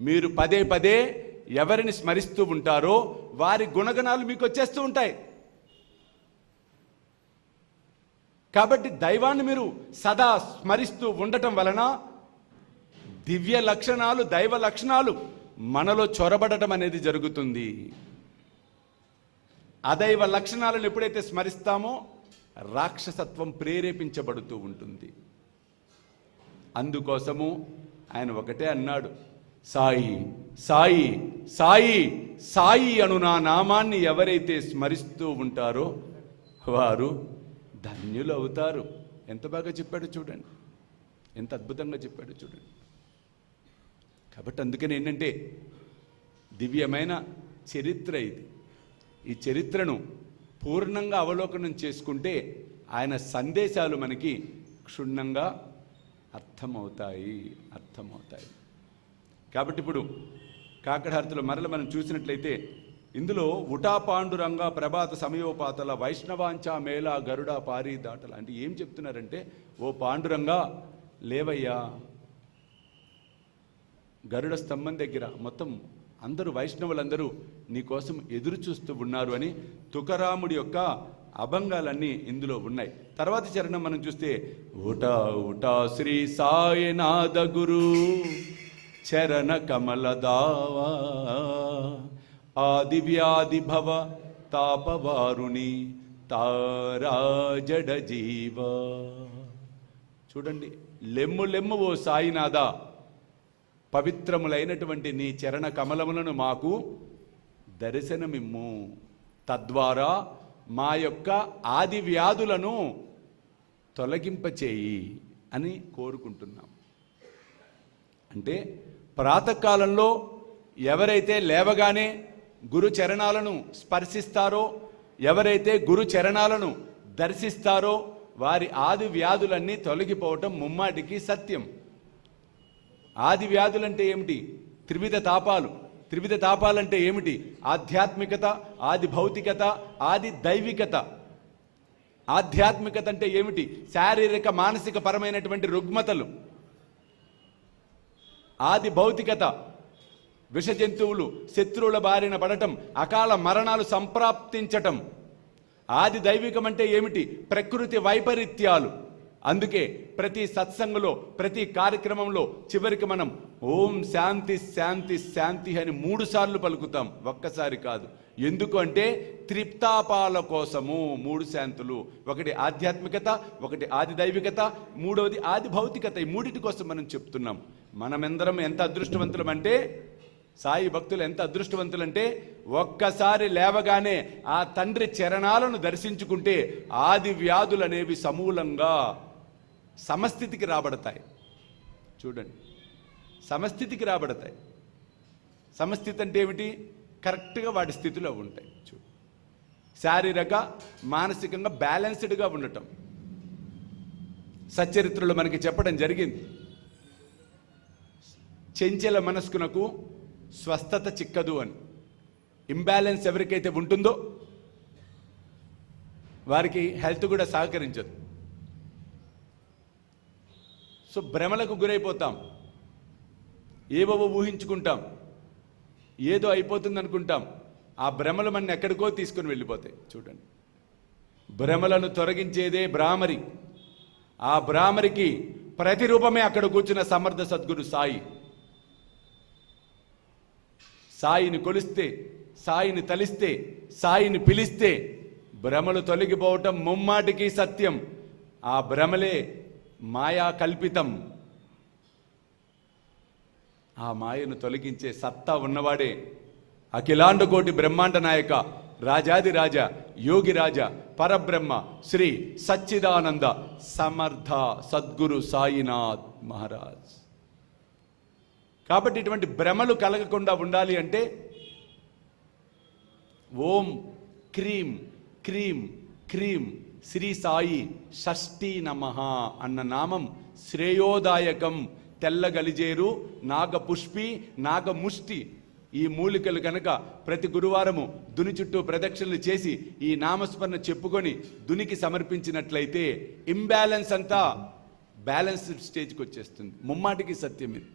మీరు పదే పదే ఎవరిని స్మరిస్తూ ఉంటారో వారి గుణగణాలు మీకు వచ్చేస్తూ ఉంటాయి. కాబట్టి దైవాన్ని మీరు సదా స్మరిస్తూ ఉండటం వలన దివ్య లక్షణాలు, దైవ లక్షణాలు మనలో చొరబడటం అనేది జరుగుతుంది. అదైవ లక్షణాలను ఎప్పుడైతే స్మరిస్తామో రాక్షసత్వం ప్రేరేపించబడుతూ ఉంటుంది. అందుకోసము ఆయన ఒకటే అన్నాడు, సాయి సాయి సాయి సాయి అను నా నామాన్ని ఎవరైతే స్మరిస్తూ ఉంటారో వారు ధన్యులు అవుతారు. ఎంత బాగా చెప్పాడు చూడండి, ఎంత అద్భుతంగా చెప్పాడు చూడండి. కాబట్టి అందుకని ఏంటంటే దివ్యమైన చరిత్ర ఇది. ఈ చరిత్రను పూర్ణంగా అవలోకనం చేసుకుంటే ఆయన సందేశాలు మనకి క్షుణ్ణంగా అర్థమవుతాయి. కాబట్టి ఇప్పుడు కాకడహర్తుల మరల మనం చూసినట్లయితే ఇందులో ఉటా పాండురంగ ప్రభాత సమయోపాతల వైష్ణవాంచ మేళ గరుడ పారి దాటల అంటే ఏం చెప్తున్నారంటే, ఓ పాండురంగా లేవయ్యా, గరుడ స్తంభం దగ్గర మొత్తం అందరూ వైష్ణవులందరూ నీకోసం ఎదురు చూస్తూ ఉన్నారు అని తుకారాముడి యొక్క అభంగాలన్నీ ఇందులో ఉన్నాయి. తర్వాత చరణం మనం చూస్తే ఉటా ఉటా శ్రీ సాయినాథ గురు చరణ కమలదావా ఆది వ్యాధి భవ తాపవారుని తారాజడ జీవ. చూడండి, లెమ్ము లెమ్ము ఓ సాయినాథ, పవిత్రములైనటువంటి నీ చరణ కమలములను మాకు దర్శనమిమ్ము, తద్వారా మా యొక్క ఆది వ్యాధులను తొలగింపచేయి అని కోరుకుంటున్నాం. అంటే ప్రాతకాలంలో ఎవరైతే లేవగానే గురు చరణాలను స్పర్శిస్తారో, ఎవరైతే గురు చరణాలను దర్శిస్తారో వారి ఆది వ్యాధులన్నీ తొలగిపోవటం ముమ్మాటికి సత్యం. ఆది వ్యాధులంటే ఏమిటి? త్రివిధ తాపాలు. త్రివిధ తాపాలంటే ఏమిటి? ఆధ్యాత్మికత, ఆది భౌతికత, ఆది దైవికత. ఆధ్యాత్మికత అంటే ఏమిటి? శారీరక మానసిక పరమైనటువంటి రుగ్మతలు. ఆది భౌతికత విష జంతువులు, శత్రువుల బారిన పడటం, అకాల మరణాలు సంప్రాప్తించటం. ఆది దైవికం అంటే ఏమిటి? ప్రకృతి వైపరీత్యాలు. అందుకే ప్రతి సత్సంగంలో, ప్రతి కార్యక్రమంలో చివరికి మనం ఓం శాంతి శాంతి శాంతి అని 3 సార్లు పలుకుతాం, ఒక్కసారి కాదు. ఎందుకు అంటే త్రిప్తాపాల కోసము 3 శాంతులు. ఒకటి ఆధ్యాత్మికత, ఒకటి ఆది దైవికత, మూడవది ఆది భౌతికత. ఈ మూడిటి కోసం మనం చెప్తున్నాం. మనమెందరం ఎంత అదృష్టవంతులం అంటే, సాయి భక్తులు ఎంత అదృష్టవంతులంటే, ఒక్కసారి లేవగానే ఆ తండ్రి చరణాలను దర్శించుకుంటే ఆది వ్యాధులు అనేవి సమూలంగా సమస్థితికి రాబడతాయి. చూడండి, సమస్థితికి రాబడతాయి. సమస్థితి అంటే ఏమిటి? కరెక్ట్గా వాటి స్థితిలో ఉంటాయి. చూడు, శారీరక మానసికంగా బ్యాలెన్స్డ్గా ఉండటం. సచ్చరిత్రలో మనకి చెప్పడం జరిగింది, చెంచల మనస్కునకు స్వస్థత చిక్కదు అని. ఇంబ్యాలెన్స్ ఎవరికైతే ఉంటుందో వారికి హెల్త్ కూడా సహకరించదు. సో భ్రమలకు గురైపోతాం, ఏవో ఊహించుకుంటాం, ఏదో అయిపోతుంది అనుకుంటాం. ఆ భ్రమలు మన ఎక్కడికో తీసుకొని వెళ్ళిపోతాయి. చూడండి, భ్రమలను తొలగించేదే భ్రామరి. ఆ భ్రామరికి ప్రతిరూపమే అక్కడ కూర్చున్న సమర్థ సద్గురు సాయి. సాయిని కొలిస్తే, సాయిని తలిస్తే, సాయిని పిలిస్తే భ్రమలు తొలగిపోవటం ముమ్మాటికి సత్యం. ఆ భ్రమలే మాయా కల్పితం. ఆ మాయను తొలగించే సత్తా ఉన్నవాడే అఖిలాండ కోటి బ్రహ్మాండ నాయక, రాజాది రాజా, యోగి రాజా, పరబ్రహ్మ శ్రీ సచ్చిదానంద సమర్థ సద్గురు సాయినాథ్ మహారాజ్. కాబట్టి ఇటువంటి భ్రమలు కలగకుండా ఉండాలి అంటే ఓం క్రీం క్రీం క్రీం శ్రీ సాయి షష్ఠీ నమః అన్న నామం శ్రేయోదాయకం. తెల్లగలిజేరు, నాగపుష్పి, నాగముష్టి ఈ మూలికలు కనుక ప్రతి గురువారము దుని చుట్టూ ప్రదక్షిణలు చేసి ఈ నామస్మరణ చెప్పుకొని దునికి సమర్పించినట్లయితే ఇంబ్యాలెన్స్ అంతా బ్యాలెన్స్డ్ స్టేజ్కి వచ్చేస్తుంది. ముమ్మాటికి సత్యం ఇది.